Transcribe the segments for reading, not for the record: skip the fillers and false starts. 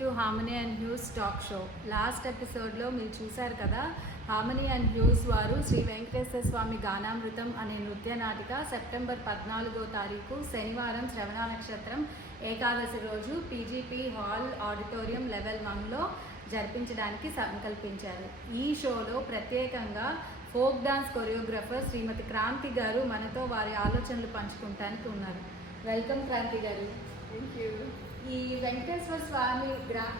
To harmony and hues talk show. Last ఎపిసోడ్లో మీరు చూశారు కదా, హార్మనీ అండ్ హ్యూస్ వారు శ్రీ వెంకటేశ్వర స్వామి గానామృతం అనే నృత్య నాటిక సెప్టెంబర్ 14వ తారీఖు శనివారం శ్రవణ నక్షత్రం ఏకాదశి రోజు పీజీపీ హాల్ ఆడిటోరియం లెవెల్ 1లో జరిపించడానికి సంకల్పించారు. ఈ షోలో ప్రత్యేకంగా ఫోక్ డాన్స్ కొరియోగ్రాఫర్ శ్రీమతి క్రాంతి గారు మనతో వారి ఆలోచనలు పంచుకుంటానికి ఉన్నారు. వెల్కమ్ క్రాంతి గారు. Thank you. ఈ వెంకటేశ్వర స్వామి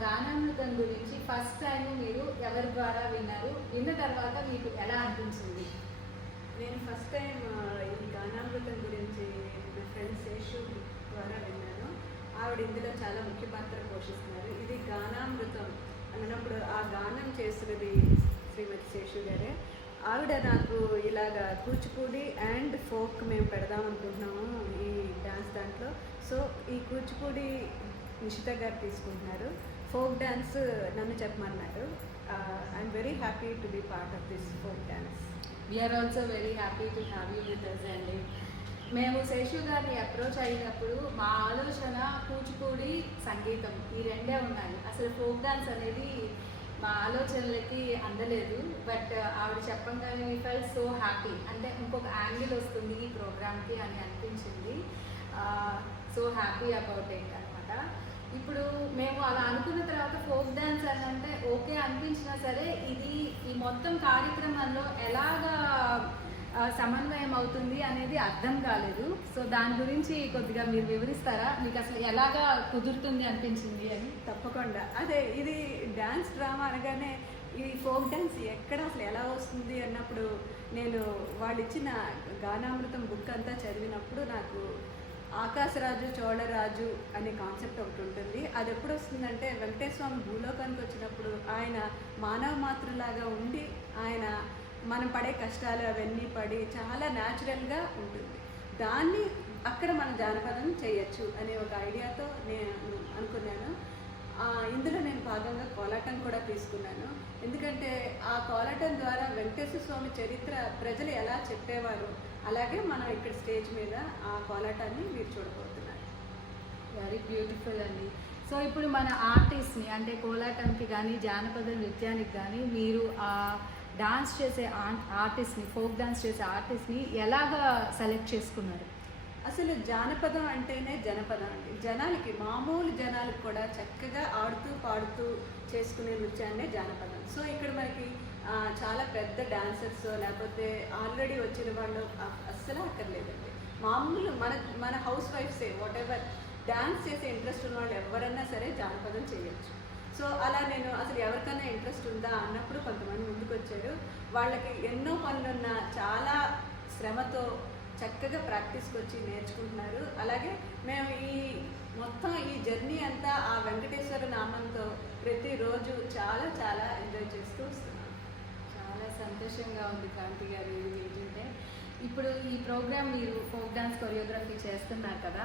గానామృతం గురించి ఫస్ట్ టైం మీరు ఎవరి ద్వారా విన్నారు? విన్న తర్వాత మీకు ఎలా అనిపించింది? నేను ఫస్ట్ టైం ఈ గానామృతం గురించి నా ఫ్రెండ్ శేషు ద్వారా విన్నాను. ఆవిడ ఇందులో చాలా ముఖ్య పాత్ర పోషిస్తున్నారు. ఇది గానామృతం అన్నప్పుడు ఆ గానం చేస్తున్నది శ్రీమతి శేషు గారే. ఆవిడ నాకు ఇలాగా కూచిపూడి అండ్ ఫోక్ మేము పెడదాం అనుకుంటున్నాము ఈ డ్యాన్స్ దాంట్లో. సో ఈ కూచిపూడి నిషిత గారు తీసుకుంటున్నారు, ఫోక్ డ్యాన్స్ నన్ను చెప్పమన్నారు. I'm very happy to be part of this folk dance. We're also very happy to have you with us అండి. మేము శేషు గారిని అప్రోచ్ అయినప్పుడు మా ఆలోచన కూచిపూడి, సంగీతం ఈ రెండే ఉన్నాయి. అసలు ఫోక్ డాన్స్ అనేది మా ఆలోచనలకి అందలేదు. బట్ ఆవిడ చెప్పంగానే వీ ఫెల్ట్ సో హ్యాపీ. అంటే ఇంకొక యాంగిల్ వస్తుంది ఈ ప్రోగ్రామ్కి అని అనిపించింది. సో హ్యాపీ అబౌట్ ఇట్ అనమాట. ఇప్పుడు మేము అలా అనుకున్న తర్వాత ఫోక్ డ్యాన్స్ అని అంటే ఓకే అనిపించినా సరే, ఇది ఈ మొత్తం కార్యక్రమంలో ఎలాగా సమన్వయం అవుతుంది అనేది అర్థం కాలేదు. సో దాని గురించి కొద్దిగా మీరు వివరిస్తారా? మీకు అసలు ఎలాగా కుదురుతుంది అనిపించింది అని? తప్పకుండా. అదే ఇది డ్యాన్స్ డ్రామా అనగానే ఈ ఫోక్ డ్యాన్స్ ఎక్కడ అసలు ఎలా వస్తుంది అన్నప్పుడు నేను వాళ్ళు ఇచ్చిన గానామృతం బుక్ అంతా చదివినప్పుడు నాకు ఆకాశరాజు చోళరాజు అనే కాన్సెప్ట్ ఒకటి ఉంటుంది. అది ఎప్పుడు వస్తుందంటే వెంకటేశ్వర స్వామి భూలోకానికి వచ్చినప్పుడు ఆయన మానవ మాతృలాగా ఉండి ఆయన మనం పడే కష్టాలు అవన్నీ పడి చాలా న్యాచురల్గా ఉంటుంది. దాన్ని అక్కడ మనం జానపదం చేయొచ్చు అనే ఒక ఐడియాతో నేను అనుకున్నాను. ఇందులో నేను భాగంగా కోలాటం కూడా తీసుకున్నాను. ఎందుకంటే ఆ కోలాటం ద్వారా వెంకటేశ్వర స్వామి చరిత్ర ప్రజలు ఎలా చెప్పేవారు, అలాగే మనం ఇక్కడ స్టేజ్ మీద ఆ కోలాటాన్ని మీరు చూడబోతున్నారు. వెరీ బ్యూటిఫుల్ అండి. సో ఇప్పుడు మన ఆర్టిస్ట్ని అంటే కోలాటంకి కానీ జానపద నృత్యానికి కానీ మీరు డాన్స్ చేసే ఆర్టిస్ట్ని, ఫోక్ డాన్స్ చేసే ఆర్టిస్ట్ని ఎలాగా సెలెక్ట్ చేసుకున్నారు? అసలు జానపదం అంటేనే జనపదం అండి. జనాలకి, మామూలు జనాలకు కూడా చక్కగా ఆడుతూ పాడుతూ చేసుకునే నృత్యాన్నే జానపదం. సో ఇక్కడ మనకి చాలా పెద్ద డాన్సర్స్ లేకపోతే ఆల్రెడీ వచ్చిన వాళ్ళు అస్సలు అక్కర్లేదండి. మామూలు మన హౌస్ వైఫ్సే వాట్ ఎవర్ డాన్స్ చేసే ఇంట్రెస్ట్ ఉన్న వాళ్ళు ఎవరన్నా సరే జానపదం చేయొచ్చు. సో అలా నేను అసలు ఎవరికైనా ఇంట్రెస్ట్ ఉందా అన్నప్పుడు కొంతమంది ముందుకు వచ్చారు. వాళ్ళకి ఎన్నో పనులున్న చాలా శ్రమతో చక్కగా ప్రాక్టీస్కి వచ్చి నేర్చుకుంటున్నారు. అలాగే మేము మొత్తం ఈ జర్నీ అంతా ఆ వెంకటేశ్వర నామంతో ప్రతిరోజు చాలా చాలా ఎంజాయ్ చేస్తూ వస్తున్నాం. చాలా సంతోషంగా ఉంది క్రాంతి గారు ఇది వింటుంటే. ఇప్పుడు ఈ ప్రోగ్రామ్ మీరు ఫోక్ డాన్స్ కొరియోగ్రఫీ చేస్తున్నారు కదా,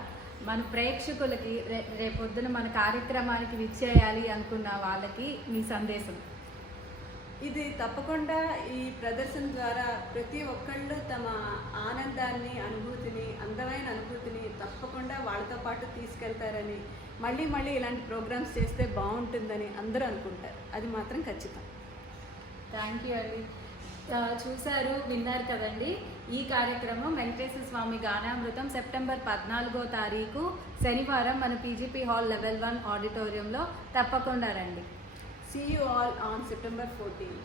మన ప్రేక్షకులకి రేపొద్దున మన కార్యక్రమానికి విచ్చేయాలి అనుకున్న వాళ్ళకి మీ సందేశం? ఇది తప్పకుండా ఈ ప్రదర్శన ద్వారా ప్రతి ఒక్కళ్ళు తమ ఆనందాన్ని, అనుభూతిని, అందమైన అనుభూతిని తప్పకుండా వాళ్ళతో పాటు తీసుకెళ్తారని, మళ్ళీ మళ్ళీ ఇలాంటి ప్రోగ్రామ్స్ చేస్తే బాగుంటుందని అందరూ అనుకుంటారు. అది మాత్రం ఖచ్చితం. థ్యాంక్ యూ అండి. చూశారు, విన్నారు కదండి. ఈ కార్యక్రమం వెంకటేశ్వర స్వామి గానామృతం సెప్టెంబర్ 14వ తారీఖు శనివారం మన పీజీపీ హాల్ లెవెల్ 1 ఆడిటోరియంలో తప్పకుండా రండి. See you all on September 14th.